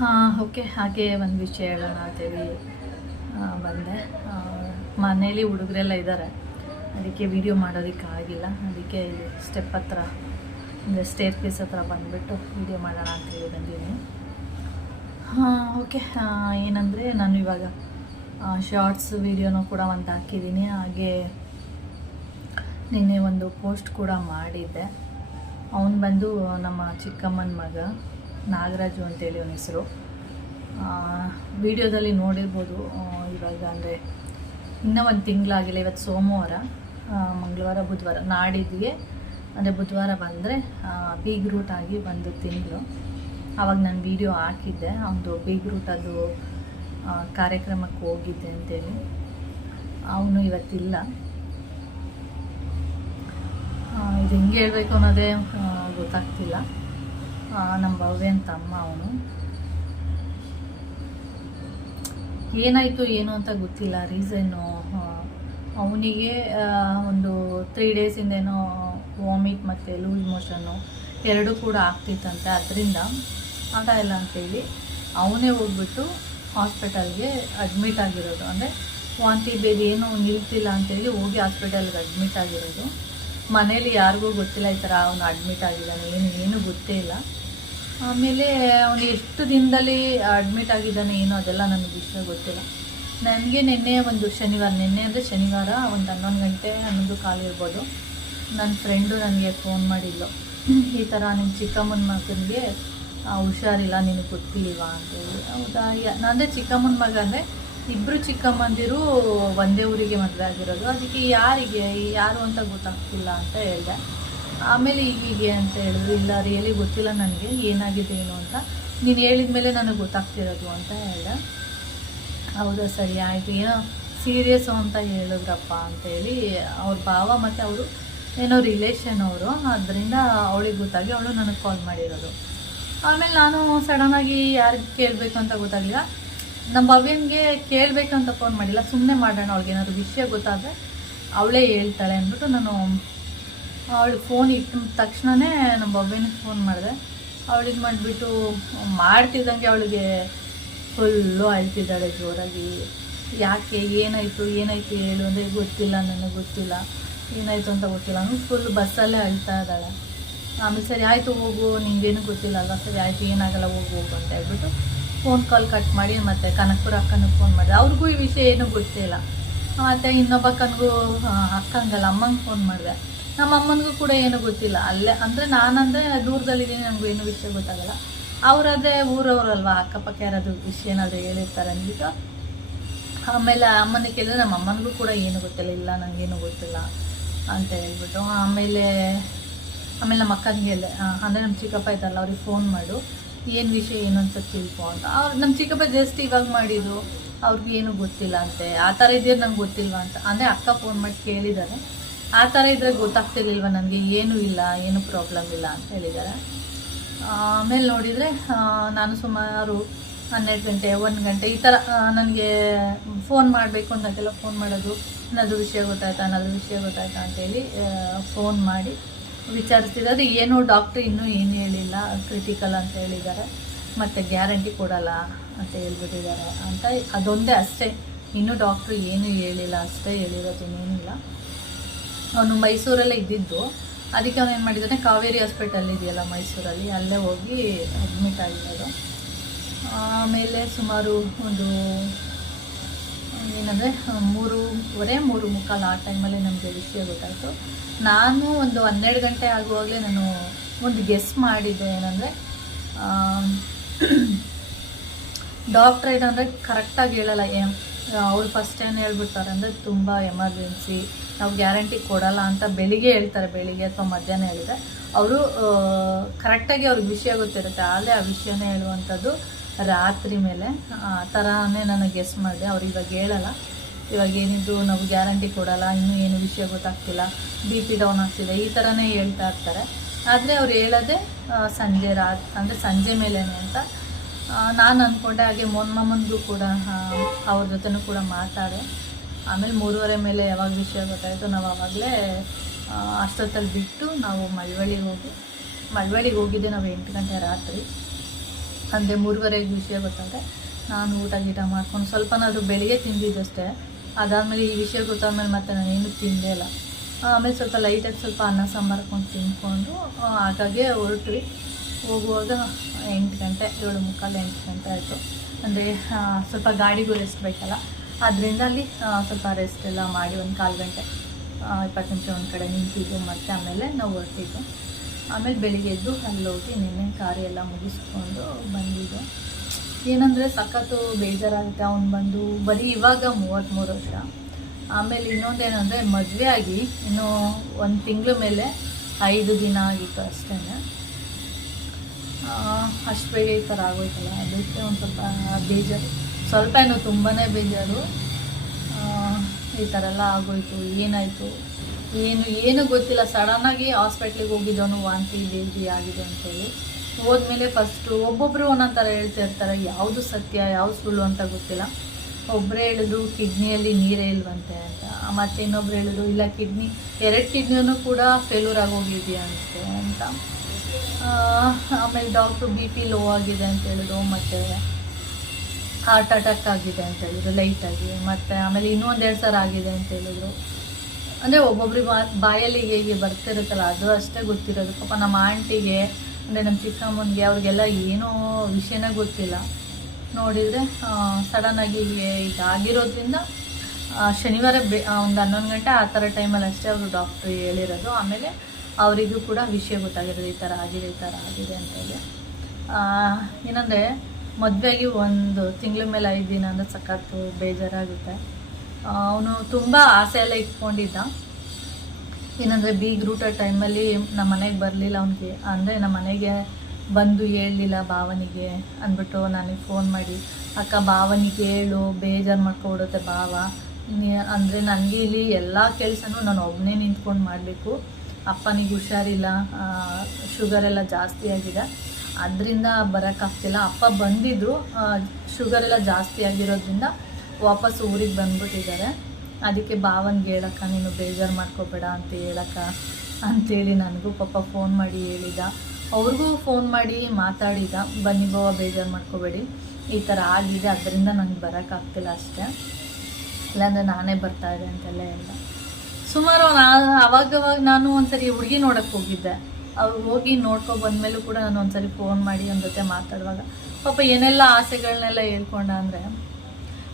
ಹಾಂ ಓಕೆ ಹಾಗೆ ಒಂದು ವಿಷಯ ಹೇಳೋಣ ಅಂತೇಳಿ ಬಂದೆ. ಮನೇಲಿ ಹುಡುಗರೆಲ್ಲ ಇದ್ದಾರೆ ಅದಕ್ಕೆ ವಿಡಿಯೋ ಮಾಡೋದಕ್ಕೆ ಆಗಿಲ್ಲ. ಅದಕ್ಕೆ ಸ್ಟೆಪ್ ಹತ್ರ, ಅಂದರೆ ಸ್ಟೇರ್ ಪೀಸ್ ಹತ್ರ ಬಂದುಬಿಟ್ಟು ವಿಡಿಯೋ ಮಾಡೋಣ ಅಂತೇಳಿ ಬಂದಿದ್ದೀನಿ. ಹಾಂ ಓಕೆ ಏನಂದರೆ ನಾನು ಇವಾಗ ಶಾರ್ಟ್ಸ್ ವಿಡಿಯೋನೂ ಕೂಡ ಒಂದು ಹಾಕಿದ್ದೀನಿ. ಹಾಗೆ ನಿನ್ನೆ ಒಂದು ಪೋಸ್ಟ್ ಕೂಡ ಮಾಡಿದ್ದೆ. ಅವನು ಬಂದು ನಮ್ಮ ಚಿಕ್ಕಮ್ಮನ ಮಗ. ನಾಗರಾಜು ಅಂತೇಳಿ ಅವನ ಹೆಸರು. ವಿಡಿಯೋದಲ್ಲಿ ನೋಡಿರ್ಬೋದು ಇವಾಗ ಅಂದರೆ ಇನ್ನೂ ಒಂದು ತಿಂಗಳಾಗಿಲ್ಲ, ಇವತ್ತು ಸೋಮವಾರ ಮಂಗಳವಾರ, ಬುಧವಾರ, ನಾಡಿದ್ದಿಗೆ, ಅಂದರೆ ಬುಧವಾರ ಬಂದರೆ ಬೀಗ್ ರೂಟ್ ಆಗಿ ಬಂದು ತಿಂಗಳು ಆವಾಗ ನಾನು ವಿಡಿಯೋ ಹಾಕಿದ್ದೆ, ಅವನದು ಬೀಗ್ ರೂಟ್ ಅದು ಕಾರ್ಯಕ್ರಮಕ್ಕೆ ಹೋಗಿದ್ದೆ ಅಂತೇಳಿ. ಅವನು ಇವತ್ತಿಲ್ಲ. ಇದು ಹೆಂಗೆ ಹೇಳಬೇಕು ಅನ್ನೋದೇ ಗೊತ್ತಾಗ್ತಿಲ್ಲ. ನಮ್ಮ ಭಾವ್ಯ ಅಂತ ಅಮ್ಮ ಅವನು. ಏನಾಯಿತು, ಏನು ಅಂತ ಗೊತ್ತಿಲ್ಲ. ರೀಸನ್ನು ಅವನಿಗೆ ಒಂದು ತ್ರೀ ಡೇಸಿಂದೇನೋ ವಾಮಿಟ್ ಮತ್ತು ಲೂಸ್ ಮೋಷನ್ನು ಎರಡೂ ಕೂಡ ಆಗ್ತಿತ್ತಂತೆ. ಅದರಿಂದ ಆಗಲ್ಲ ಇಲ್ಲ ಅಂತೇಳಿ ಅವನೇ ಹೋಗ್ಬಿಟ್ಟು ಹಾಸ್ಪಿಟಲ್ಗೆ ಅಡ್ಮಿಟ್ ಆಗಿರೋದು. ಅಂದರೆ, ವಾಂತಿ ಬೇದಿ ಏನೋ ನಿಲ್ತಿಲ್ಲ ಅಂತೇಳಿ ಹೋಗಿ ಹಾಸ್ಪಿಟಲ್ಗೆ ಅಡ್ಮಿಟ್ ಆಗಿರೋದು. ಮನೇಲಿ ಯಾರಿಗೂ ಗೊತ್ತಿಲ್ಲ ಈ ಥರ ಅವನು ಅಡ್ಮಿಟ್ ಆಗಿದ್ದಾನೆ, ಏನು ಏನು ಗೊತ್ತೇ ಇಲ್ಲ. ಆಮೇಲೆ ಅವನು ಎಷ್ಟು ದಿನದಲ್ಲಿ ಅಡ್ಮಿಟ್ ಆಗಿದ್ದಾನೆ, ಏನೋ ಅದೆಲ್ಲ ನನಗೆ ವಿಷಯ ಗೊತ್ತಿಲ್ಲ. ನನಗೆ ನಿನ್ನೆ ಒಂದು ಶನಿವಾರ, ನಿನ್ನೆ ಅಂದರೆ ಶನಿವಾರ ಒಂದು ಹನ್ನೊಂದು ಗಂಟೆ, ಹನ್ನೊಂದು ಕಾಲು ಇರ್ಬೋದು. ನನ್ನ ಫ್ರೆಂಡು ನನಗೆ ಫೋನ್ ಮಾಡಿದ್ಲು. ಈ ಥರ ನಿಮ್ಮ ಚಿಕ್ಕಮ್ಮನ ಮಗನಿಗೆ ಹುಷಾರಿಲ್ಲ, ನಿನಗೆ ಗೊತ್ತಿಲ್ವಾ ಅಂತೇಳಿ ಹೌದಾ ಅಂದರೆ ಚಿಕ್ಕಮ್ಮನ ಮಗ ಅಂದರೆ ಇಬ್ಬರು ಚಿಕ್ಕಮ್ಮಂದಿರು ಒಂದೇ ಊರಿಗೆ ಮದುವೆ ಆಗಿರೋದು. ಅದಕ್ಕೆ ಯಾರಿಗೆ, ಯಾರು ಅಂತ ಗೊತ್ತಾಗ್ತಿಲ್ಲ ಅಂತ ಹೇಳಿದೆ. ಆಮೇಲೆ ಹೀಗೆ ಅಂತ ಹೇಳಿದ್ರು, ಇಲ್ಲ ರಿಯಲಿ ಗೊತ್ತಿಲ್ಲ ನನಗೆ, ಏನಾಗಿದೆ ಏನು ಅಂತ. ನೀನು ಹೇಳಿದ ಮೇಲೆ ನನಗೆ ಗೊತ್ತಾಗ್ತಿರೋದು ಅಂತ ಹೇಳಿದೆ. ಹೌದಾ, ಸರಿ, ಆಯಿತು. ಏನೋ ಸೀರಿಯಸ್ಸು ಅಂತ ಹೇಳಿದ್ರಪ್ಪ ಅಂತೇಳಿ ಅವ್ರ ಭಾವ ಮತ್ತು ಅವರು ಏನೋ ರಿಲೇಷನ್ ಅವರು. ಅದರಿಂದ ಅವಳಿಗೆ ಗೊತ್ತಾಗಿ ಅವಳು ನನಗೆ ಕಾಲ್ ಮಾಡಿರೋದು. ಆಮೇಲೆ ನಾನು ಸಡನ್ನಾಗಿ ಯಾರಿಗೆ ಕೇಳಬೇಕು ಅಂತ ಗೊತ್ತಾಗಲಿಲ್ಲ. ನಮ್ಮ ಭವ್ಯನ್ಗೆ ಕೇಳಬೇಕಂತ ಫೋನ್ ಮಾಡಿಲ್ಲ. ಸುಮ್ಮನೆ ಮಾಡೋಣ ಅವಳಿಗೆ ಏನಾದರೂ ವಿಷಯ ಗೊತ್ತಾದರೆ ಅವಳೇ ಹೇಳ್ತಾಳೆ ಅಂದ್ಬಿಟ್ಟು ನಾನು ಅವಳು ಫೋನ್ ಇಟ್ಟ ತಕ್ಷಣವೇ ನಮ್ಮ ಭವ್ಯನಿಗೆ ಫೋನ್ ಮಾಡಿದೆ. ಅವಳಿಗೆ ಮಾಡಿಬಿಟ್ಟು ಮಾಡ್ತಿದ್ದಂಗೆ ಅವಳಿಗೆ ಫುಲ್ಲು ಅಳ್ತಿದ್ದಾಳೆ ಜೋರಾಗಿ. ಯಾಕೆ, ಏನಾಯಿತು ಏನಾಯಿತು ಹೇಳು ಅಂದರೆ ಗೊತ್ತಿಲ್ಲ, ನನಗೆ ಗೊತ್ತಿಲ್ಲ. ಏನಾಯಿತು ಅಂತ ಗೊತ್ತಿಲ್ಲ. ಅಂದ್ರೆ ಫುಲ್ ಬಸ್ಸಲ್ಲೇ ಅಳ್ತಾ ಇದ್ದಾಳೆ. ಆಮೇಲೆ ಸರಿ, ಆಯಿತು ಹೋಗು, ನಿಂಗೇನು ಗೊತ್ತಿಲ್ಲ ಅಲ್ವಾ? ಸರಿ, ಆಯಿತು, ಏನಾಗಲ್ಲ, ಹೋಗು ಹೋಗು ಅಂತ ಹೇಳ್ಬಿಟ್ಟು ಫೋನ್ ಕಾಲ್ ಕಟ್ ಮಾಡಿ ಮತ್ತೆ ಕನಕಪುರ ಅಕ್ಕನಿಗೆ ಫೋನ್ ಮಾಡಿದೆ. ಅವ್ರಿಗೂ ಈ ವಿಷಯ ಏನೂ ಗೊತ್ತಿಲ್ಲ ಮತ್ತು ಇನ್ನೊಬ್ಬ ಅಕ್ಕನಿಗೂ ಅಕ್ಕಂಗಲ್ಲ, ಅಮ್ಮಂಗೆ ಫೋನ್ ಮಾಡಿದೆ. ನಮ್ಮ ಅಮ್ಮನಿಗೂ ಕೂಡ ಏನೂ ಗೊತ್ತಿಲ್ಲ. ಅಲ್ಲೇ, ಅಂದರೆ ನಾನಂದರೆ ದೂರದಲ್ಲಿದ್ದೀನಿ, ನನಗೂ ಏನೂ ವಿಷಯ ಗೊತ್ತಾಗಲ್ಲ. ಅವರಾದರೆ ಊರವರಲ್ವಾ? ಅಕ್ಕಪಕ್ಕ ಯಾರಾದರೂ ವಿಷಯ ಏನಾದರೂ ಹೇಳಿರ್ತಾರೆ ಅಂದ್ಬಿಟ್ಟು. ಆಮೇಲೆ ಅಮ್ಮನಿಗೆ ಕೇಳಿದ್ರೆ ನಮ್ಮ ಅಮ್ಮನಿಗೂ ಕೂಡ ಏನು ಗೊತ್ತಿಲ್ಲ. ಇಲ್ಲ ನನಗೇನು ಗೊತ್ತಿಲ್ಲ ಅಂತ ಹೇಳ್ಬಿಟ್ಟು. ಆಮೇಲೆ ಆಮೇಲೆ ನಮ್ಮ ಅಕ್ಕನಿಗೆ ಅಂದರೆ ನಮ್ಮ ಚಿಕ್ಕಪ್ಪ ಇದ್ದಲ್ಲ ಅವ್ರಿಗೆ ಫೋನ್ ಮಾಡು. ಏನು ವಿಷಯ ಏನು ಅಂತ ತಿಳ್ಕೊ ಅಂತ. ಅವ್ರು ನಮ್ಮ ಚಿಕ್ಕಪ್ಪ ಜಸ್ಟ್ ಇವಾಗ ಮಾಡಿದ್ರು ಅವ್ರಿಗೆ ಏನು ಗೊತ್ತಿಲ್ಲ ಅಂತೆ ಆ ಥರ ಇದ್ದರೆ ನಂಗೆ ಗೊತ್ತಿಲ್ವ ಅಂತ. ಅಂದರೆ ಅಕ್ಕ ಫೋನ್ ಮಾಡಿ ಕೇಳಿದ್ದಾರೆ. ಆ ಥರ ಇದ್ದರೆ ಗೊತ್ತಾಗ್ತಿರ್ಲಿಲ್ವ ನನಗೆ? ಏನೂ ಇಲ್ಲ, ಏನೂ ಪ್ರಾಬ್ಲಮ್ ಇಲ್ಲ ಅಂತ ಹೇಳಿದ್ದಾರೆ. ಆಮೇಲೆ ನೋಡಿದರೆ ನಾನು ಸುಮಾರು ಹನ್ನೆರಡು ಗಂಟೆ, ಒಂದು ಗಂಟೆ ಈ ಥರ ನನಗೆ ಫೋನ್ ಮಾಡಬೇಕು ಅಂದಾಗೆಲ್ಲ ಫೋನ್ ಮಾಡೋದು, ಅನ್ನೋದು ವಿಷಯ ಗೊತ್ತಾಯ್ತಾ, ಅನ್ನೋದು ವಿಷಯ ಗೊತ್ತಾಯ್ತಾ ಅಂತೇಳಿ ಫೋನ್ ಮಾಡಿ ವಿಚಾರಿಸ್ತಿದ್ದೆ ಅದು ಏನು ಡಾಕ್ಟ್ರ್ ಇನ್ನೂ ಏನು ಹೇಳಿಲ್ಲ ಕ್ರಿಟಿಕಲ್ ಅಂತ ಹೇಳಿದ್ದಾರೆ. ಮತ್ತು ಗ್ಯಾರಂಟಿ ಕೊಡಲ್ಲ ಅಂತ ಹೇಳ್ಬಿಟ್ಟಿದ್ದಾರೆ. ಅಂತ ಅದೊಂದೇ ಅಷ್ಟೇ. ಇನ್ನೂ ಡಾಕ್ಟ್ರು ಏನೂ ಹೇಳಿಲ್ಲ, ಅಷ್ಟೇ ಹೇಳಿರೋದು ಏನಿಲ್ಲ. ಅವನು ಮೈಸೂರಲ್ಲೇ ಇದ್ದಿದ್ದು. ಅದಕ್ಕೆ ಅವನು ಏನು ಮಾಡಿದ್ದಾನೆ, ಕಾವೇರಿ ಹಾಸ್ಪಿಟಲ್ ಇದೆಯಲ್ಲ ಮೈಸೂರಲ್ಲಿ, ಅಲ್ಲೇ ಹೋಗಿ ಅಡ್ಮಿಟ್ ಆಗಿರೋದು. ಆಮೇಲೆ ಸುಮಾರು ಒಂದು ಏನಂದರೆ ಮೂರುವರೆ ಮೂರು ಮುಕ್ಕಾಲು ಆ ಟೈಮಲ್ಲಿ ನಮಗೆ ವಿಷಯ ಗೊತ್ತಾಯಿತು ನಾನು ಒಂದು ಹನ್ನೆರಡು ಗಂಟೆ ಆಗುವಾಗಲೇ ನಾನು ಒಂದು ಗೆಸ್ ಮಾಡಿದ್ದೆ ಏನಂದರೆ ಡಾಕ್ಟ್ರ್ ಏನಂದರೆ ಕರೆಕ್ಟಾಗಿ ಹೇಳಲ್ಲ. ಏ, ಅವ್ರು ಫಸ್ಟ್ ಏನು ಹೇಳ್ಬಿಡ್ತಾರೆ ಅಂದರೆ, ತುಂಬ ಎಮರ್ಜೆನ್ಸಿ ನಾವು ಗ್ಯಾರಂಟಿ ಕೊಡಲ್ಲ ಅಂತ ಬೆಳಿಗ್ಗೆ ಹೇಳ್ತಾರೆ, ಬೆಳಿಗ್ಗೆ ಅಥವಾ ಮಧ್ಯಾಹ್ನ ಹೇಳಿದರೆ. ಅವರು ಕರೆಕ್ಟಾಗಿ ಅವ್ರಿಗೆ ವಿಷಯ ಗೊತ್ತಿರುತ್ತೆ. ಆದರೆ ಆ ವಿಷಯನೇ ಹೇಳುವಂಥದ್ದು ರಾತ್ರಿ ಮೇಲೆ, ಆ ಥರನೇ ನಾನು ಗೆಸ್ ಮಾಡಿದೆ. ಅವ್ರು ಇವಾಗ ಹೇಳಲ್ಲ. ಇವಾಗ ಏನಿದ್ರು ನಾವು ಗ್ಯಾರಂಟಿ ಕೊಡಲ್ಲ, ಇನ್ನೂ ಏನು ವಿಷಯ ಗೊತ್ತಾಗ್ತಿಲ್ಲ ಬಿ ಪಿ ಡೌನ್ ಆಗ್ತಿದೆ, ಈ ಥರನೇ ಹೇಳ್ತಾ ಇರ್ತಾರೆ. ಆದರೆ ಅವ್ರು ಹೇಳೋದೇ ಸಂಜೆ ರಾತ್, ಅಂದರೆ ಸಂಜೆ ಮೇಲೇ ಅಂತ. ನಾನು ಅಂದ್ಕೊಂಡೆ ಹಾಗೆ ಮೊನ್ಮಮ್ಮನಿಗೂ ಕೂಡ ಅವ್ರ ಜೊತೆನೂ ಕೂಡ ಮಾತಾಡೆ. ಆಮೇಲೆ ಮೂರುವರೆ ಮೇಲೆ ಯಾವಾಗ ವಿಷಯ ಗೊತ್ತಾಯಿತು, ನಾವು ಆವಾಗಲೇ ಅಷ್ಟೊತ್ತಲ್ಲಿ ಬಿಟ್ಟು ನಾವು ಮಳವಳ್ಳಿಗೆ ಹೋಗಿ, ಮಳವಳ್ಳಿಗೆ ಹೋಗಿದ್ದೆ ನಾವು ಎಂಟು ಗಂಟೆ ರಾತ್ರಿ. ಅಂದರೆ ಮೂರುವರೆಗೆ ವಿಷಯ ಗೊತ್ತಾದರೆ ನಾನು ಊಟ ಗೀಟ ಮಾಡ್ಕೊಂಡು ಸ್ವಲ್ಪನಾದರೂ ಬೆಳಿಗ್ಗೆ ತಿಂದಿದ್ದಷ್ಟೇ. ಅದಾದಮೇಲೆ ಈ ವಿಷಯ ಗೊತ್ತಾದ್ಮೇಲೆ ಮತ್ತೆ ನಾನು ಏನು ತಿಂದೇ ಇಲ್ಲ. ಆಮೇಲೆ ಸ್ವಲ್ಪ ಲೈಟಾಗಿ ಸ್ವಲ್ಪ ಅನ್ನ ಸಾಂಬಾರು ಹಾಕೊಂಡು ತಿಂದ್ಕೊಂಡು ಆಗಾಗೆ ಹಾಗಾಗೆ ಹೊರಟ್ವಿ. ಹೋಗುವಾಗ ಎಂಟು ಗಂಟೆ, ಏಳು ಮುಕ್ಕಾಲು ಎಂಟು ಗಂಟೆ ಆಯಿತು. ಅಂದರೆ ಸ್ವಲ್ಪ ಗಾಡಿಗೂ ರೆಸ್ಟ್ ಬೇಕಲ್ಲ. ಅದರಿಂದ ಅಲ್ಲಿ ಸ್ವಲ್ಪ ರೆಸ್ಟ್ ಎಲ್ಲ ಮಾಡಿ ಒಂದು ಕಾಲು ಗಂಟೆ ಇಪ್ಪತ್ತು ನಿಮಿಷ ಒಂದು ಕಡೆ ನಿಂತಿದ್ದು ಮತ್ತು ಆಮೇಲೆ ನಾವು ಹೊರಟಿದ್ದು. ಆಮೇಲೆ ಬೆಳಿಗ್ಗೆ ಎದ್ದು ಅಲ್ಲಿ ಹೋಗಿ ನಿನ್ನೆ ಕಾರ್ಯ ಎಲ್ಲ ಮುಗಿಸ್ಕೊಂಡು ಬಂದಿದ್ದು ಏನಂದರೆ ಸಖತ್ತು ಬೇಜಾರಾಗುತ್ತೆ. ಅವ್ನು ಬಂದು ಬರೀ ಇವಾಗ ಮೂವತ್ತ್ಮೂರು ವರ್ಷ. ಆಮೇಲೆ ಇನ್ನೊಂದೇನಂದರೆ ಮದುವೆ ಆಗಿ ಇನ್ನು ಒಂದು ತಿಂಗಳ ಮೇಲೆ ಐದು ದಿನ ಆಗಿತ್ತು ಅಷ್ಟೇ ಅಷ್ಟು ಬೇಗ ಈ ಥರ ಆಗೋಯ್ತಲ್ಲ. ಅದಕ್ಕೆ ಒಂದು ಸ್ವಲ್ಪ ಬೇಜಾರು. ಸ್ವಲ್ಪ ಏನು ತುಂಬಾ ಬೇಜಾರು ಈ ಥರ ಎಲ್ಲ ಆಗೋಯ್ತು. ಏನಾಯಿತು? ಏನು ಏನು ಗೊತ್ತಿಲ್ಲ. ಸಡನ್ನಾಗಿ ಹಾಸ್ಪಿಟ್ಲಿಗೆ ಹೋಗಿದ್ದವನು ವಾಂತಿ ಬೇದಿ ಆಗಿದೆ ಅಂತೇಳಿ ಹೋದ್ಮೇಲೆ ಫಸ್ಟು ಒಬ್ಬೊಬ್ಬರು ಒಂದೊಂದು ಥರ ಹೇಳ್ತಾ ಇರ್ತಾರೆ, ಯಾವುದು ಸತ್ಯ, ಯಾವುದು ಸುಳ್ಳು ಅಂತ ಗೊತ್ತಿಲ್ಲ. ಒಬ್ಬರೇ ಹೇಳಿದ್ರು, ಕಿಡ್ನಿಯಲ್ಲಿ ನೀರೇ ಇಲ್ವಂತೆ ಅಂತ. ಮತ್ತೆ ಇನ್ನೊಬ್ರು ಹೇಳಿದ್ರು, ಇಲ್ಲ ಕಿಡ್ನಿ, ಎರಡು ಕಿಡ್ನಿನೂ ಕೂಡ ಫೇಲ್ಯೂರ್ ಆಗೋಗಿದೆಯಂತೆ ಅಂತ ಆಮೇಲೆ ಡಾಕ್ಟ್ರು ಬಿ ಪಿ ಲೋ ಆಗಿದೆ ಅಂತ ಹೇಳಿದ್ರು, ಮತ್ತು ಹಾರ್ಟ್ ಅಟ್ಯಾಕ್ ಆಗಿದೆ ಅಂತ ಹೇಳಿದ್ರು ಲೈಟಾಗಿ ಮತ್ತು ಆಮೇಲೆ ಇನ್ನೂ ಎರಡು ಸರ ಆಗಿದೆ ಅಂತ ಹೇಳಿದ್ರು. ಅಂದರೆ ಒಬ್ಬೊಬ್ರಿಗೆ ಬಾಯಲ್ಲಿ ಹೇಗೆ ಬರ್ತಿರುತ್ತಲ್ಲ, ಅದು ಅಷ್ಟೇ ಗೊತ್ತಿರೋದು. ಪಾಪ ನಮ್ಮ ಆಂಟಿಗೆ, ಅಂದರೆ ನಮ್ಮ ಚಿಕ್ಕಮ್ಮನಿಗೆ, ಅವ್ರಿಗೆಲ್ಲ ಏನೋ ವಿಷಯನೇ ಗೊತ್ತಿಲ್ಲ. ನೋಡಿದರೆ ಸಡನ್ನಾಗಿ ಈಗ ಆಗಿರೋದ್ರಿಂದ ಶನಿವಾರ ಬೆ ಒಂದು ಹನ್ನೊಂದು ಗಂಟೆ ಆ ಥರ ಟೈಮಲ್ಲಿ ಅಷ್ಟೇ ಅವರು ಡಾಕ್ಟ್ರು ಹೇಳಿರೋದು. ಆಮೇಲೆ ಅವರಿಗೂ ಕೂಡ ವಿಷಯ ಗೊತ್ತಾಗಿರೋದು, ಈ ಥರ ಆಗಿದೆ, ಈ ಥರ ಆಗಿದೆ ಅಂತೇಳಿ ಏನಂದರೆ, ಮದುವೆಗೆ ಒಂದು ತಿಂಗಳ ಮೇಲೆ ಐದು ದಿನ ಅಂದರೆ ಸಖತ್ತು ಬೇಜಾರಾಗುತ್ತೆ. ಅವನು ತುಂಬ ಆಸೆ ಎಲ್ಲ ಇಟ್ಕೊಂಡಿದ್ದ. ಏನಂದರೆ ಬೀಗ್ ರೂಟ ಟೈಮಲ್ಲಿ ನಮ್ಮ ಮನೆಗೆ ಬರಲಿಲ್ಲ ಅವನಿಗೆ. ಅಂದರೆ ನಮ್ಮ ಮನೆಗೆ ಬಂದು ಹೇಳಲಿಲ್ಲ ಭಾವನಿಗೆ. ಅಂದ್ಬಿಟ್ಟು ನನಗೆ ಫೋನ್ ಮಾಡಿ, ಅಕ್ಕ, ಭಾವನಿಗೆ ಹೇಳು, ಬೇಜಾರು ಮಾಡ್ಕೊಬಿಡುತ್ತೆ ಭಾವ. ಅಂದರೆ ನನಗೆ ಇಲ್ಲಿ ಎಲ್ಲ ಕೆಲಸನೂ ನಾನು ಒಬ್ಬನೇ ನಿಂತ್ಕೊಂಡು ಮಾಡಬೇಕು. ಅಪ್ಪನಿಗೆ ಹುಷಾರಿಲ್ಲ ಶುಗರ್ ಎಲ್ಲ ಜಾಸ್ತಿ ಆಗಿದೆ. ಅದರಿಂದ ಬರೋಕ್ಕಾಗ್ತಿಲ್ಲ ಅಪ್ಪ ಬಂದಿದ್ರು ಶುಗರ್ ಎಲ್ಲ ಜಾಸ್ತಿ ಆಗಿರೋದ್ರಿಂದ ವಾಪಸ್ ಊರಿಗೆ ಬಂದ್ಬಿಟ್ಟಿದ್ದಾರೆ. ಅದಕ್ಕೆ ಭಾವನ್ಗೆ ಹೇಳಕ್ಕ, ನೀನು ಬೇಜಾರು ಮಾಡ್ಕೋಬೇಡ ಅಂತ ಹೇಳಕ್ಕ ಅಂಥೇಳಿ ನನಗೂ ಪಾಪ ಫೋನ್ ಮಾಡಿ ಹೇಳಿದ. ಅವ್ರಿಗೂ ಫೋನ್ ಮಾಡಿ ಮಾತಾಡಿದ. ಬನ್ನಿ ಬಾವ, ಬೇಜಾರು ಮಾಡ್ಕೋಬೇಡಿ. ಈ ಥರ ಆಗಿದೆ, ಅದರಿಂದ ನನಗೆ ಬರೋಕ್ಕಾಗ್ತಿಲ್ಲ ಅಷ್ಟೇ. ಇಲ್ಲಾಂದರೆ ನಾನೇ ಬರ್ತಾ ಇದೆ ಅಂತೆಲ್ಲ ಹೇಳ್ದ ಸುಮಾರು ನಾ, ಅವಾಗವಾಗ ನಾನು ಒಂದ್ಸರಿ ಹುಡುಗಿ ನೋಡಕ್ಕೆ ಹೋಗಿದ್ದೆ. ಅವ್ರು ಹೋಗಿ ನೋಡ್ಕೊ ಬಂದಮೇಲೂ ಕೂಡ ನಾನು ಒಂದ್ಸರಿ ಫೋನ್ ಮಾಡಿ ಅವ್ನ ಜೊತೆ ಮಾತಾಡುವಾಗ ಪಾಪ ಏನೆಲ್ಲ ಆಸೆಗಳನ್ನೆಲ್ಲ ಹೇಳ್ಕೊಂಡ ಅಂದರೆ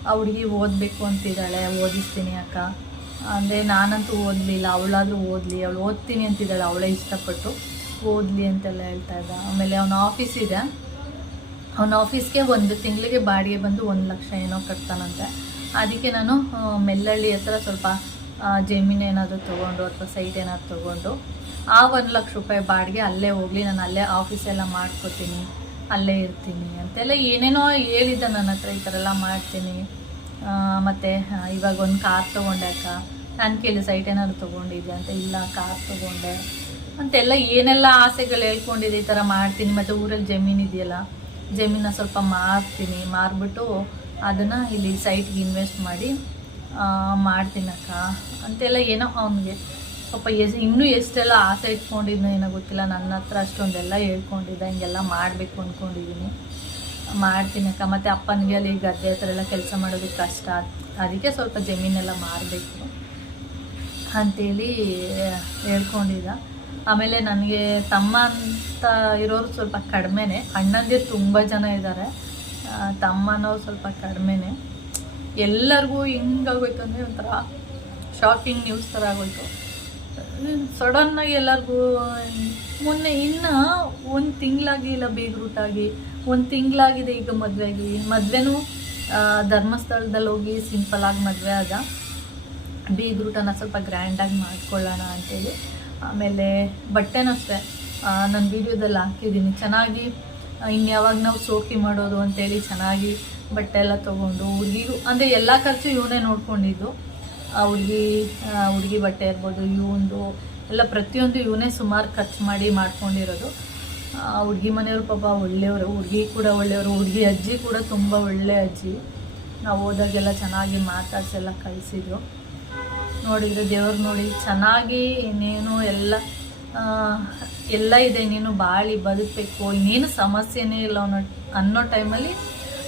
ಆ ಹುಡುಗಿ ಓದಬೇಕು ಅಂತಿದ್ದಾಳೆ, ಓದಿಸ್ತೀನಿ ಅಕ್ಕ. ಅಂದರೆ ನಾನಂತೂ ಓದಲಿಲ್ಲ, ಅವಳಾದರೂ ಓದಲಿ, ಅವಳು ಓದ್ತೀನಿ ಅಂತಿದ್ದಾಳೆ, ಅವಳೇ ಇಷ್ಟಪಟ್ಟು ಓದಲಿ ಅಂತೆಲ್ಲ ಹೇಳ್ತಾ ಇದ್ದ. ಆಮೇಲೆ ಅವನ ಆಫೀಸ್ ಇದೆ. ಅವನ ಆಫೀಸ್ಗೆ ಒಂದು ತಿಂಗಳಿಗೆ ಬಾಡಿಗೆ ಬಂದು ಒಂದು ಲಕ್ಷ ಏನೋ ಕಟ್ತಾನಂತೆ. ಅದಕ್ಕೆ ನಾನು ಮೆಲ್ಲಳ್ಳಿ ಹತ್ರ ಸ್ವಲ್ಪ ಜಮೀನು ಏನಾದರೂ ತೊಗೊಂಡು ಅಥವಾ ಸೈಟ್ ಏನಾದ್ರು ತೊಗೊಂಡು ಆ ಒಂದು ಲಕ್ಷ ರೂಪಾಯಿ ಬಾಡಿಗೆ ಅಲ್ಲೇ ಹೋಗಲಿ, ನಾನು ಅಲ್ಲೇ ಆಫೀಸೆಲ್ಲ ಮಾಡ್ಕೋತೀನಿ. ಅಲ್ಲೇ ಇರ್ತೀನಿ ಅಂತೆಲ್ಲ ಏನೇನೋ ಹೇಳಿದ್ದ ನನ್ನ ಹತ್ರ ಈ ಥರ ಎಲ್ಲ ಮಾಡ್ತೀನಿ. ಮತ್ತು ಇವಾಗ ಒಂದು ಕಾರ್ ತೊಗೊಂಡೆ ಅಕ್ಕ. ನಾನು ಕೇಳಿ ಸೈಟ್ ಏನಾದ್ರು ತೊಗೊಂಡಿದ್ದೆ ಅಂತ, ಇಲ್ಲ ಕಾರ್ ತೊಗೊಂಡೆ ಅಂತೆಲ್ಲ ಏನೆಲ್ಲ ಆಸೆಗಳು ಹೇಳ್ಕೊಂಡಿದ್ದೆ ಈ ಥರ ಮಾಡ್ತೀನಿ. ಮತ್ತು ಊರಲ್ಲಿ ಜಮೀನು ಇದೆಯಲ್ಲ ಜಮೀನ ಸ್ವಲ್ಪ ಮಾರ್ತೀನಿ. ಮಾರ್ಬಿಟ್ಟು ಅದನ್ನು ಇಲ್ಲಿ ಸೈಟ್ಗೆ ಇನ್ವೆಸ್ಟ್ ಮಾಡಿ ಮಾಡ್ತೀನಕ್ಕ ಅಂತೆಲ್ಲ ಏನೋ ಅವನಿಗೆ. ಪಾಪ ಎಸ್, ಇನ್ನೂ ಎಷ್ಟೆಲ್ಲ ಆಸೆ ಇಟ್ಕೊಂಡಿದ್ನೋ ಏನೋ ಗೊತ್ತಿಲ್ಲ. ನನ್ನ ಹತ್ರ ಅಷ್ಟೊಂದೆಲ್ಲ ಹೇಳ್ಕೊಂಡಿದ್ದೆ, ಹಿಂಗೆಲ್ಲ ಮಾಡಬೇಕು ಅಂದ್ಕೊಂಡಿದ್ದೀನಿ ಮಾಡ್ತೀನಿ ಅಕ್ಕ. ಮತ್ತು ಅಪ್ಪನಿಗೆ ಅಲ್ಲಿ ಗದ್ದೆ ಹತ್ರ ಎಲ್ಲ ಕೆಲಸ ಮಾಡೋದು ಕಷ್ಟ. ಅದಕ್ಕೆ ಸ್ವಲ್ಪ ಜಮೀನೆಲ್ಲ ಮಾರಬೇಕು ಅಂತೇಳಿ ಹೇಳ್ಕೊಂಡಿದ್ದ. ಆಮೇಲೆ ನನಗೆ ತಮ್ಮ ಅಂತ ಇರೋರು ಸ್ವಲ್ಪ ಕಡಿಮೆನೇ. ಅಣ್ಣಂದಿರು ತುಂಬ ಜನ ಇದ್ದಾರೆ. ತಮ್ಮನವ್ರು ಸ್ವಲ್ಪ ಕಡಿಮೆನೇ. ಎಲ್ಲರಿಗೂ ಹಿಂಗಾಗೋಯ್ತು ಅಂದರೆ ಒಂಥರ ಶಾಕಿಂಗ್ ನ್ಯೂಸ್ ಥರ ಆಗೋಯ್ತು. ಸಡನ್ನಾಗಿ ಎಲ್ಲರಿಗೂ, ಮೊನ್ನೆ ಇನ್ನು ಒಂದು ತಿಂಗಳಾಗಿ ಇಲ್ಲ ರೂಟಾಗಿ ಒಂದು ತಿಂಗಳಾಗಿದೆ ಈಗ ಮದುವೆಯಾಗಿ ಮದುವೆನೂ ಧರ್ಮಸ್ಥಳದಲ್ಲಿ ಹೋಗಿ ಸಿಂಪಲಾಗಿ ಮದುವೆ ಆದ. ಬೀಗ್ರೂಟನ ಸ್ವಲ್ಪ ಗ್ರ್ಯಾಂಡಾಗಿ ಮಾಡ್ಕೊಳ್ಳೋಣ ಅಂತೇಳಿ. ಆಮೇಲೆ ಬಟ್ಟೆನೂ ಅಷ್ಟೇ. ನನ್ನ ವೀಡಿಯೋದಲ್ಲಿ ಹಾಕಿದ್ದೀನಿ. ಚೆನ್ನಾಗಿ ಇನ್ಯಾವಾಗ ನಾವು ಸೋಕಿ ಮಾಡೋದು ಅಂತೇಳಿ ಚೆನ್ನಾಗಿ ಬಟ್ಟೆ ಎಲ್ಲ ತೊಗೊಂಡು ಹುಡುಗಿಗೂ ಅಂದರೆ ಎಲ್ಲ ಖರ್ಚು ಇವನೇ ನೋಡ್ಕೊಂಡಿದ್ದು. ಆ ಹುಡುಗಿ ಹುಡುಗಿ ಬಟ್ಟೆ ಇರ್ಬೋದು ಇವಂದು ಎಲ್ಲ ಪ್ರತಿಯೊಂದು ಇವನೇ ಸುಮಾರು ಖರ್ಚು ಮಾಡಿ ಮಾಡ್ಕೊಂಡಿರೋದು. ಹುಡುಗಿ ಮನೆಯವರು ಪಾಪ ಒಳ್ಳೆಯವರು, ಹುಡುಗಿ ಕೂಡ ಒಳ್ಳೆಯವರು, ಹುಡುಗಿ ಅಜ್ಜಿ ಕೂಡ ತುಂಬ ಒಳ್ಳೆ ಅಜ್ಜಿ. ನಾವು ಹೋದಾಗೆಲ್ಲ ಚೆನ್ನಾಗಿ ಮಾತಾಡ್ಸೆಲ್ಲ ಕಳಿಸಿದ್ರು. ನೋಡಿದರೆ ದೇವ್ರು ನೋಡಿ ಚೆನ್ನಾಗಿ ಇನ್ನೇನು ಎಲ್ಲ ಎಲ್ಲ ಇದೆ ನೀನು ಬಾಳಿ ಬದುಕಬೇಕು, ಇನ್ನೇನು ಸಮಸ್ಯೆನೇ ಇಲ್ಲ ಅನ್ನೋ ಅನ್ನೋ ಟೈಮಲ್ಲಿ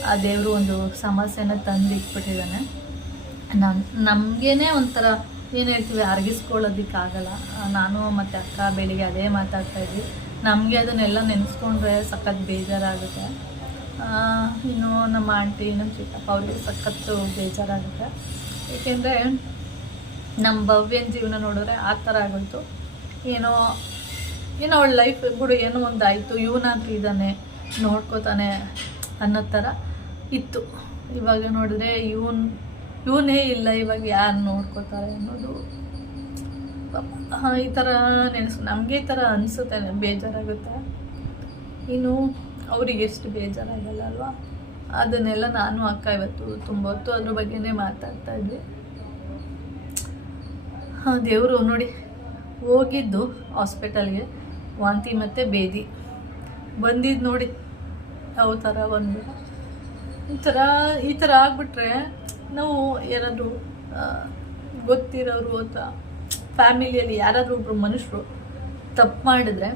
ಆ ದೇವರು ಒಂದು ಸಮಸ್ಯೆನ ತಂದು ಇಟ್ಬಿಟ್ಟಿದ್ದಾನೆ. ನಮ್, ನಮಗೇನೆ ಒಂಥರ ಏನು ಹೇಳ್ತೀವಿ ಅರ್ಗಿಸ್ಕೊಳ್ಳೋದಕ್ಕಾಗಲ್ಲ ನಾನು ಮತ್ತು ಅಕ್ಕ, ಬೆಳಿಗ್ಗೆ ಅದೇ ಮಾತಾಡ್ತಾ ಇದ್ವಿ. ನಮಗೆ ಅದನ್ನೆಲ್ಲ ನೆನೆಸ್ಕೊಂಡ್ರೆ ಸಖತ್ ಬೇಜಾರಾಗುತ್ತೆ. ಇನ್ನು ನಮ್ಮ ಆಂಟಿ, ನಮ್ಮ ಚಿಕ್ಕಪ್ಪ ಅವ್ರಿಗೆ ಸಖತ್ತು ಬೇಜಾರಾಗುತ್ತೆ. ಏಕೆಂದರೆ ನಮ್ಮ ಭವ್ಯನ ಜೀವನ ನೋಡಿದ್ರೆ ಆ ಥರ ಆಗೋಯ್ತು. ಏನೋ ಏನೋ ಅವಳ ಲೈಫ್ ಬಿಡು, ಏನೋ ಒಂದು ಆಯಿತು, ಇವನಾದ್ರೂ ಇದ್ದಾನೆ, ನೋಡ್ಕೋತಾನೆ ಅನ್ನೋ ಥರ ಇತ್ತು. ಇವಾಗ ನೋಡಿದ್ರೆ ಇವನ್ ಇವನೇ ಇಲ್ಲ, ಇವಾಗ ಯಾರು ನೋಡ್ಕೋತಾರೆ ಅನ್ನೋದು ಈ ಥರ ನೆನೆಸ್ಕೊ ನಮಗೆ ಈ ಥರ ಅನಿಸುತ್ತೆ ಬೇಜಾರಾಗುತ್ತೆ. ಇನ್ನು ಅವ್ರಿಗೆ ಎಷ್ಟು ಬೇಜಾರಾಗಲ್ಲ ಅಲ್ವಾ? ಅದನ್ನೆಲ್ಲ ನಾನು ಅಕ್ಕ ಇವತ್ತು ತುಂಬ ಹೊತ್ತು ಅದ್ರ ಬಗ್ಗೆನೇ ಮಾತಾಡ್ತಾ ಇದ್ವಿ ಹಾಂ, ದೇವರು ನೋಡಿ, ಹೋಗಿದ್ದು ಹಾಸ್ಪಿಟಲ್ಗೆ, ವಾಂತಿ ಮತ್ತು ಬೇದಿ. ಬಂದಿದ್ದು ನೋಡಿ ಯಾವ ಥರ ಒಂದು ಈ ಥರ ಈ ಥರ ಆಗ್ಬಿಟ್ರೆ ನಾವು ಯಾರಾದರೂ ಗೊತ್ತಿರೋರು ಅಥವಾ ಫ್ಯಾಮಿಲಿಯಲ್ಲಿ ಯಾರಾದರೂ ಒಬ್ಬರು ಮನುಷ್ಯರು ತಪ್ಪು ಮಾಡಿದ್ರೆ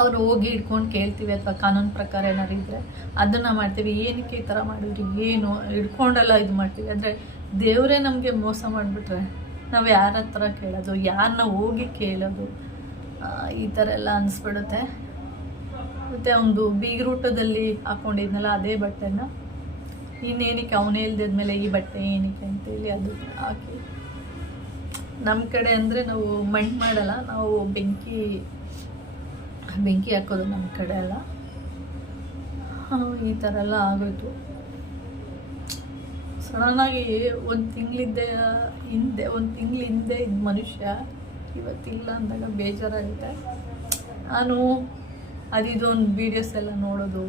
ಅವರು ಹೋಗಿ ಹಿಡ್ಕೊಂಡು ಕೇಳ್ತೀವಿ ಅಥವಾ ಕಾನೂನು ಪ್ರಕಾರ ಏನಾದ್ರು ಇದ್ದರೆ ಅದನ್ನು ಮಾಡ್ತೀವಿ. ಏನಕ್ಕೆ ಈ ಥರ ಮಾಡಿದ್ರಿ? ಏನು? ಹಿಡ್ಕೊಂಡೆಲ್ಲ ಇದು ಮಾಡ್ತೀವಿ. ಅಂದರೆ ದೇವರೇ ನಮಗೆ ಮೋಸ ಮಾಡಿಬಿಟ್ರೆ ನಾವು ಯಾರ ಹತ್ರ ಕೇಳೋದು? ಯಾರನ್ನ ಹೋಗಿ ಕೇಳೋದು? ಈ ಥರ ಎಲ್ಲ ಅನಿಸ್ಬಿಡುತ್ತೆ. ಮತ್ತು ಅವನು ಬೀಗ್ರೂಟದಲ್ಲಿ ಹಾಕೊಂಡಿದ್ನಲ್ಲ ಅದೇ ಬಟ್ಟೆನ. ಇನ್ನೇನಕ್ಕೆ ಅವನೇ ಇಲ್ದಿದ್ಮೇಲೆ ಈ ಬಟ್ಟೆ ಏನಕ್ಕೆ ಅಂತೇಳಿ ಅದು ಹಾಕಿ. ನಮ್ಮ ಕಡೆ ಅಂದರೆ ನಾವು ಮಣ್ಣು ಮಾಡಲ್ಲ, ನಾವು ಬೆಂಕಿ ಬೆಂಕಿ ಹಾಕೋದು ನಮ್ಮ ಕಡೆ ಅಲ್ಲ. ಈ ಥರ ಎಲ್ಲ ಆಗೋಯ್ತು. ಸಡನ್ನಾಗಿ ಒಂದು ತಿಂಗಳಿದ್ದೆ, ಹಿಂದೆ, ಒಂದು ತಿಂಗಳ ಹಿಂದೆ ಇದ್ದ ಮನುಷ್ಯ, ಇವತ್ತಿಲ್ಲ ಅಂದಾಗ ಬೇಜಾರಾಗುತ್ತೆ. ನಾನು ಅದಿದೊಂದು ವೀಡಿಯೋಸ್ ಎಲ್ಲ ನೋಡೋದು.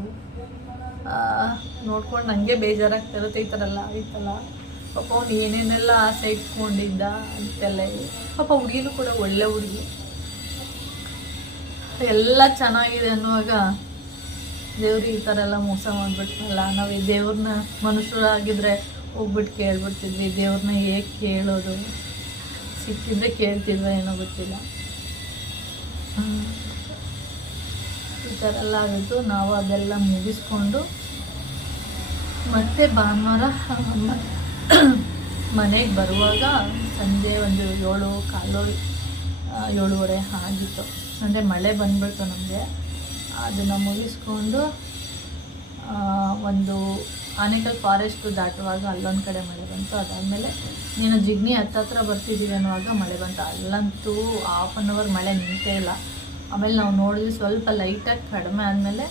ನೋಡ್ಕೊಂಡು ನನಗೆ ಬೇಜಾರಾಗ್ತಾ ಇರುತ್ತೆ ಈ ಥರಲ್ಲ ಆಯ್ತಲ್ಲ ಪಾಪ ಅವ್ನು ಏನೇನೆಲ್ಲ ಆಸೆ ಇಟ್ಕೊಂಡಿದ್ದ ಅಂತೆಲ್ಲ ಪಾಪ ಹುಡುಗಿನೂ ಕೂಡ ಒಳ್ಳೆ ಹುಡುಗಿ. ಎಲ್ಲ ಚೆನ್ನಾಗಿದೆ ಅನ್ನುವಾಗ ದೇವ್ರಿಗೆ ಈ ಥರ ಎಲ್ಲ ಮೋಸ ಮಾಡಿಬಿಟ್ನಲ್ಲ, ನಾವು ಈ ದೇವ್ರನ್ನ ಮನುಷ್ಯರಾಗಿದ್ರೆ ಹೋಗ್ಬಿಟ್ಟು ಕೇಳ್ಬಿಡ್ತಿದ್ವಿ ದೇವ್ರನ್ನ ಹೇಗೆ ಕೇಳೋದು? ಸಿಕ್ಕಿದ್ರೆ ಕೇಳ್ತಿದ್ವ ಏನೋ ಗೊತ್ತಿಲ್ಲ. ಈ ಥರ ಎಲ್ಲ ಆಗಿತ್ತು ನಾವು ಅದೆಲ್ಲ ಮುಗಿಸ್ಕೊಂಡು ಮತ್ತೆ ಭಾನುವಾರ ಮನೆಗೆ ಬರುವಾಗ ಸಂಜೆ ಒಂದು ಏಳು, ಕಾಲು ಏಳುವರೆ ಆಗಿತ್ತು. ಅಂದರೆ ಮಳೆ ಬಂದ್ಬಿಡ್ತು ನಮಗೆ. ಅದನ್ನು ಮುಗಿಸ್ಕೊಂಡು ಒಂದು ಆನೇಕಲ್ ಫಾರೆಸ್ಟು ದಾಟುವಾಗ ಅಲ್ಲೊಂದು ಕಡೆ ಮಳೆ ಬಂತು. ಅದಾದಮೇಲೆ ನೀನು ಜಿಗ್ನಿ ಹತ್ತತ್ರ ಬರ್ತಿದ್ದೀವಿ ಅನ್ನುವಾಗ ಮಳೆ ಬಂತು. ಅಲ್ಲಂತೂ ಹಾಫ್ ಆನ್ ಅವರ್ ಮಳೆ ನಿಂತೇ ಇಲ್ಲ. ಆಮೇಲೆ ನಾವು ನೋಡಿದ್ವಿ ಸ್ವಲ್ಪ ಲೈಟಾಗಿ ಕಡಿಮೆ ಆದಮೇಲೆ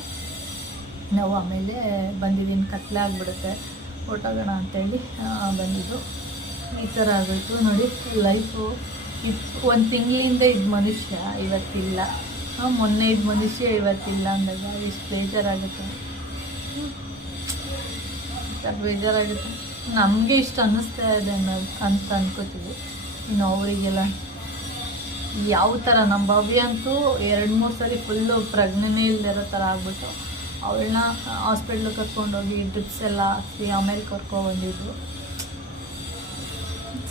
ನಾವು ಆಮೇಲೆ ಬಂದಿದ್ದೀನಿ ಕತ್ಲೆ ಆಗಿಬಿಡುತ್ತೆ. ಹೊಟ್ಟೋಗೋಣ ಅಂತೇಳಿ ಬಂದಿದ್ದು. ಈ ಥರ ಆಗೋಯ್ತು. ನೋಡಿ ಲೈಫು ಇಪ್ಪ ಒಂದು ತಿಂಗಳಿಂದ ಇದು ಮನುಷ್ಯ ಇವತ್ತಿಲ್ಲ. ಮೊನ್ನೆ ಇದು ಮನುಷ್ಯ ಇವತ್ತಿಲ್ಲ ಅಂದಾಗ ಎಷ್ಟು ಬೇಜಾರಾಗುತ್ತೆ. ಇಷ್ಟ ಬೇಜಾರಾಗುತ್ತೆ. ನಮಗೆ ಇಷ್ಟು ಅನ್ನಿಸ್ತಾ ಇದೆ ಅನ್ನೋದು ಅಂತ ಅನ್ಕೋತೀವಿ. ಇನ್ನು ಅವರಿಗೆಲ್ಲ ಯಾವ ಥರ ನಮ್ಮ ಭವ್ಯ ಅಂತೂ ಎರಡು ಮೂರು ಸರಿ ಫುಲ್ಲು ಪ್ರಜ್ಞೆನೇ ಇಲ್ಲದಿರೋ ಥರ ಆಗ್ಬಿಟ್ಟು ಅವಳನ್ನ ಹಾಸ್ಪಿಟ್ಲಿಗೆ ಕರ್ಕೊಂಡೋಗಿ ಡ್ರಿಪ್ಸ್ ಎಲ್ಲ ಹಾಕಿ ಆಮೇಲೆ ಕರ್ಕೊಬಂದಿದ್ದು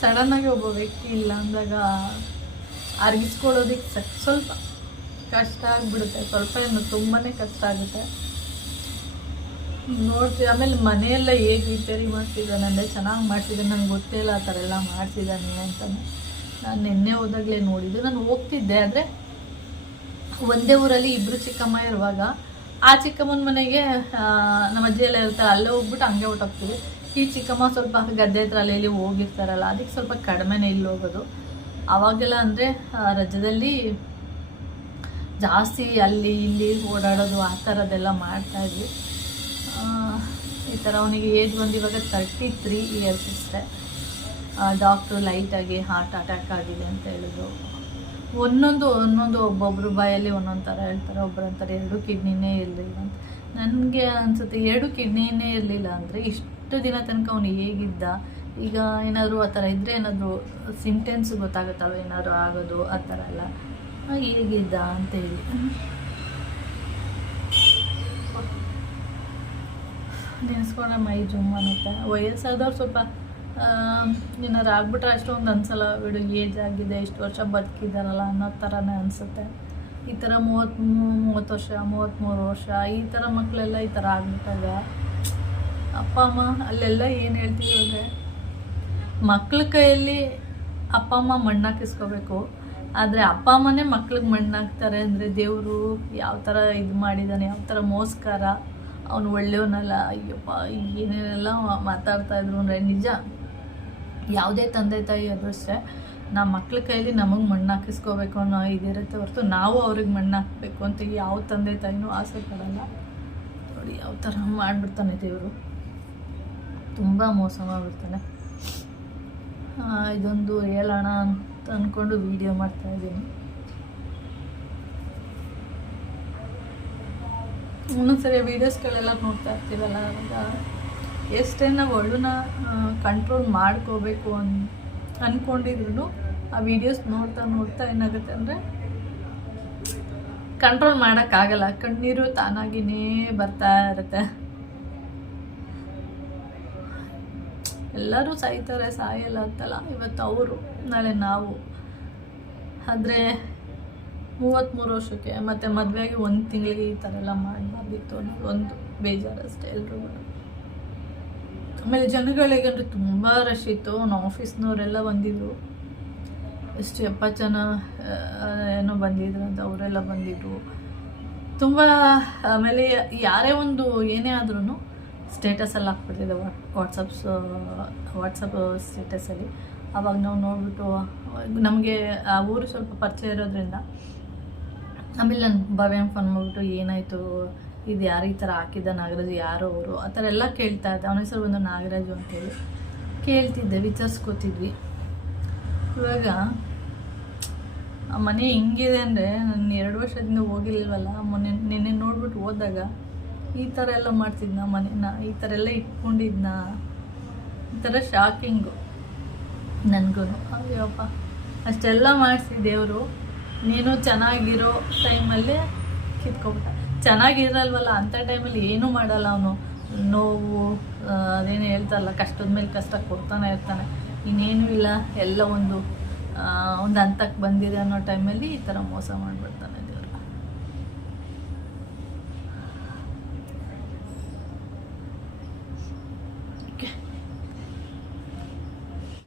ಸಡನ್ನಾಗಿ ಒಬ್ಬ ವ್ಯಕ್ತಿ ಇಲ್ಲ ಅಂದಾಗ ಅರ್ಗಿಸ್ಕೊಳ್ಳೋದಕ್ಕೆ ಸ್ವಲ್ಪ ಕಷ್ಟ ಆಗಿಬಿಡುತ್ತೆ. ಸ್ವಲ್ಪ ಏನು ತುಂಬಾ ಕಷ್ಟ ಆಗುತ್ತೆ. ನೋಡ್ತೀವಿ. ಆಮೇಲೆ ಮನೆಯೆಲ್ಲ ಹೇಗೆ ರಿಪೇರಿ ಮಾಡ್ತಿದ್ದಾನೆ ಅಂದರೆ ಚೆನ್ನಾಗಿ ಮಾಡ್ತಿದ್ದಾನೆ. ನನಗೆ ಗೊತ್ತೇ ಇಲ್ಲ ಆ ಥರ ಎಲ್ಲ ಮಾಡ್ತಿದ್ದಾನೆ ಅಂತಾನೆ. ನಾನು ನಿನ್ನೆ ಹೋದಾಗಲೇ ನೋಡಿದ್ದು. ನಾನು ಹೋಗ್ತಿದ್ದೆ, ಆದರೆ ಒಂದೇ ಊರಲ್ಲಿ ಇಬ್ಬರು ಚಿಕ್ಕಮ್ಮ ಇರುವಾಗ ಆ ಚಿಕ್ಕಮ್ಮನ ಮನೆಗೆ ನಮ್ಮ ಅಜ್ಜಿ ಎಲ್ಲ ಇರ್ತಾರೆ ಅಲ್ಲೇ ಹೋಗ್ಬಿಟ್ಟು ಹಂಗೆ ಹೊಟ್ಟೋಗ್ತೀವಿ ಈ ಚಿಕ್ಕಮ್ಮ ಸ್ವಲ್ಪ ಗದ್ದೆ ಹತ್ರ ಅಲ್ಲಿ ಹೋಗಿರ್ತಾರಲ್ಲ, ಅದಕ್ಕೆ ಸ್ವಲ್ಪ ಕಡಿಮೆನೇ ಇಲ್ಲಿ ಹೋಗೋದು. ಅವಾಗೆಲ್ಲ ಅಂದರೆ ರಜದಲ್ಲಿ ಜಾಸ್ತಿ ಅಲ್ಲಿ ಇಲ್ಲಿ ಓಡಾಡೋದು ಆ ಥರದ್ದೆಲ್ಲ ಮಾಡ್ತಾಯಿದ್ವಿ ಈ ಥರ ಅವನಿಗೆ ಏಜ್ ಬಂದು ಇವಾಗ ತರ್ಟಿ ತ್ರೀ ಇಯರ್ಸ್ ಅಷ್ಟೇ. ಡಾಕ್ಟ್ರು ಲೈಟಾಗಿ ಹಾರ್ಟ್ ಅಟ್ಯಾಕ್ ಆಗಿದೆ ಅಂತ ಹೇಳಿದ್ರು. ಒಂದೊಂದು ಒಂದೊಂದು ಒಬ್ಬೊಬ್ರು ಬಾಯಲ್ಲಿ ಒಂದೊಂದು ಥರ ಹೇಳ್ತಾರೆ ಒಬ್ಬರು ಅಂತಾರೆ ಎರಡು ಕಿಡ್ನಿನೇ ಇರಲಿಲ್ಲ ಅಂತ. ನನಗೆ ಅನಿಸುತ್ತೆ ಎರಡು ಕಿಡ್ನಿನೇ ಇರಲಿಲ್ಲ ಅಂದರೆ ಇಷ್ಟು ದಿನ ತನಕ ಅವನು ಹೇಗಿದ್ದ? ಈಗ ಏನಾದರೂ ಆ ಥರ ಇದ್ದರೆ ಏನಾದರೂ ಸಿಂಟೆನ್ಸ್ ಗೊತ್ತಾಗುತ್ತಲ್ಲ ಏನಾದರೂ ಆಗೋದು, ಆ ಥರ ಎಲ್ಲ. ಹೇಗಿದ್ದ ಅಂತ ಅಂತೇಳಿ ನೆನೆಸ್ಕೊಂಡ್ರೆ ಮೈ ಜುಮ್ ಅನ್ನುತ್ತೆ. ವಯಸ್ಸಾದವ್ರು ಸ್ವಲ್ಪ ಏನಾರು ಆಗ್ಬಿಟ್ರೆ ಅಷ್ಟೊಂದು ಅನ್ಸಲ್ಲ, ಬಿಡು, ಏಜ್ ಆಗಿದೆ, ಇಷ್ಟು ವರ್ಷ ಬದುಕಿದಾರಲ್ಲ ಅನ್ನೋ ಥರನೇ ಅನಿಸುತ್ತೆ. ಈ ಥರ ಮೂವತ್ತ್ ಮೂವತ್ತು ವರ್ಷ, ಮೂವತ್ತ್ಮೂರು ವರ್ಷ, ಈ ಥರ ಮಕ್ಕಳೆಲ್ಲ ಈ ಥರ ಆಗ್ಬಿಟ್ಟಾಗ ಅಪ್ಪ, ಅಮ್ಮ ಅಲ್ಲೆಲ್ಲ ಏನು ಹೇಳ್ತೀವಿ ಅಂದರೆ, ಮಕ್ಳ ಕೈಯಲ್ಲಿ ಅಪ್ಪ, ಅಮ್ಮ ಮಣ್ಣಾಕಿಸ್ಕೋಬೇಕು ಆದರೆ ಅಪ್ಪ, ಅಮ್ಮನೇ ಮಕ್ಳಿಗೆ ಮಣ್ಣಾಕ್ತಾರೆ ಅಂದರೆ ದೇವರು ಯಾವ ಥರ ಇದು ಮಾಡಿದ್ದಾನೆ ಯಾವ ಥರ ಮೋಸ್ಕಾರ, ಅವನು ಒಳ್ಳೆಯವನಲ್ಲ. ಅಯ್ಯಪ್ಪ, ಏನೇನೆಲ್ಲ ಮಾತಾಡ್ತಾ ಇದ್ರು ಅಂದರೆ ನಿಜ. ಯಾವುದೇ ತಂದೆ ತಾಯಿ ಆದರೂ ಅಷ್ಟೇ ನಮ್ಮ ಮಕ್ಳ ಕೈಲಿ ನಮಗೆ ಮಣ್ಣು ಹಾಕಿಸ್ಕೋಬೇಕು ಅನ್ನೋ ಇದಿರುತ್ತೆ ಹೊರತು ನಾವು ಅವ್ರಿಗೆ ಮಣ್ಣು ಹಾಕಬೇಕು ಅಂತ ಯಾವ ತಂದೆ ತಾಯಿನೂ ಆಸೆ ಪಡಲ್ಲ. ನೋಡಿ ಯಾವ ಥರ ಮಾಡಿಬಿಡ್ತಾನೆ ದೇವರು. ತುಂಬ ಮೋಸ ಮಾಡಿಬಿಡ್ತಾನೆ ಇದೊಂದು ಹೇಳೋಣ ಅಂತ ಅಂದ್ಕೊಂಡು ವೀಡಿಯೋ ಮಾಡ್ತಾ ಇದ್ದೀನಿ. ಒಂದೊಂದ್ಸರಿ ವೀಡಿಯೋಸ್ಗಳೆಲ್ಲ ನೋಡ್ತಾ ಇರ್ತೀವಲ್ಲ ಅವಾಗ ಎಷ್ಟೇ ನಾವು ಅಳುನ ಕಂಟ್ರೋಲ್ ಮಾಡ್ಕೋಬೇಕು ಅನ್ ಅಂದ್ಕೊಂಡಿದ್ರು ಆ ವಿಡಿಯೋಸ್ ನೋಡ್ತಾ ನೋಡ್ತಾ ಏನಾಗುತ್ತೆ ಅಂದರೆ ಕಂಟ್ರೋಲ್ ಮಾಡೋಕ್ಕಾಗಲ್ಲ. ಕಣ್ಣೀರು ತಾನಾಗಿನೇ ಬರ್ತಾ ಇರುತ್ತೆ. ಎಲ್ಲರೂ ಸಾಯ್ತಾರೆ, ಸಾಯಲ್ಲ ಅಂತಲ್ಲ. ಇವತ್ತು ಅವರು, ನಾಳೆ ನಾವು. ಆದರೆ ಮೂವತ್ತ್ಮೂರು ವರ್ಷಕ್ಕೆ, ಮತ್ತು ಮದುವೆಗೆ ಒಂದು ತಿಂಗಳಿಗೆ ಈ ಥರ ಎಲ್ಲ ಮಾಡಬಾರ್ದಿತ್ತು ಅನ್ನೋದು ಒಂದು ಬೇಜಾರಷ್ಟೇ ಎಲ್ರಿಗೂ ಆಮೇಲೆ ಜನಗಳಿಗೆ ಅಂದರೆ ತುಂಬ ರಶ್ ಇತ್ತು. ನಮ್ಮ ಆಫೀಸ್ನವರೆಲ್ಲ ಬಂದಿದ್ರು. ಎಷ್ಟು ಎಪ್ಪತ್ತು ಜನ ಏನೋ ಬಂದಿದ್ರು ಅಂತ ಅವರೆಲ್ಲ ಬಂದಿದ್ರು. ತುಂಬ, ಆಮೇಲೆ ಯಾರೇ ಒಂದು ಏನೇ ಆದ್ರೂ ಸ್ಟೇಟಸಲ್ಲಿ ಹಾಕ್ಬಿಡ್ತಿದ್ದೆ ವಾಟ್ಸಪ್ಸ್ ವಾಟ್ಸಪ್ ಸ್ಟೇಟಸಲ್ಲಿ ಆವಾಗ ನಾವು ನೋಡ್ಬಿಟ್ಟು, ನಮಗೆ ಆ ಊರು ಸ್ವಲ್ಪ ಪರಿಚಯ ಇರೋದ್ರಿಂದ, ಆಮೇಲೆ ನಾನು ಭವ್ಯಂಗೆ ಫೋನ್ ಮಾಡಿಬಿಟ್ಟು ಏನಾಯಿತು ಇದು ಯಾರು ಈ ಥರ ಹಾಕಿದ್ದ ನಾಗರಾಜು, ಯಾರು ಅವರು? ಆ ಥರ ಎಲ್ಲ ಕೇಳ್ತಾ ಇದ್ದೆ. ಅವನ ಹೆಸರು ಬಂದು ನಾಗರಾಜು ಅಂತೇಳಿ. ಕೇಳ್ತಿದ್ದೆ, ವಿಚಾರಿಸ್ಕೋತಿದ್ವಿ. ಇವಾಗ ಆ ಮನೆ ಹಿಂಗಿದೆ ಅಂದರೆ ನಾನು ಎರಡು ವರ್ಷದಿಂದ ಹೋಗಿಲ್ವಲ್ಲ, ಮೊನ್ನೆ ನಿನ್ನೆ ನೋಡ್ಬಿಟ್ಟು ಹೋದಾಗ ಈ ಥರ ಎಲ್ಲ ಮಾಡ್ತಿದ್ನ ಮನೇನ, ಈ ಥರ ಎಲ್ಲ ಇಟ್ಕೊಂಡಿದ್ನ. ಈ ಥರ ಶಾಕಿಂಗು ನನಗೂ ಅಯ್ಯಪ್ಪ ಅಷ್ಟೆಲ್ಲ ಮಾಡಿಸಿ ದೇವರು. ನೀನು ಚೆನ್ನಾಗಿರೋ ಟೈಮಲ್ಲೇ ಕಿತ್ಕೊಬಿಟ್ಟ. ಚೆನ್ನಾಗಿರಲ್ವಲ್ಲ? ಅಂತ ಟೈಮಲ್ಲಿ ಏನೂ ಮಾಡಲ್ಲ ಅವನು. ನೋವು ಅದೇನು ಹೇಳ್ತಾರಲ್ಲ, ಕಷ್ಟದ ಮೇಲೆ ಕಷ್ಟ ಕೊಡ್ತಾನೆ ಇರ್ತಾನೆ. ಇನ್ನೇನು ಇಲ್ಲ, ಎಲ್ಲ ಒಂದು ಒಂದು ಹಂತಕ್ಕೆ ಬಂದಿದೆ ಅನ್ನೋ ಟೈಮಲ್ಲಿ ಈ ಥರ ಮೋಸ ಮಾಡಿಬಿಡ್ತಾನೆ.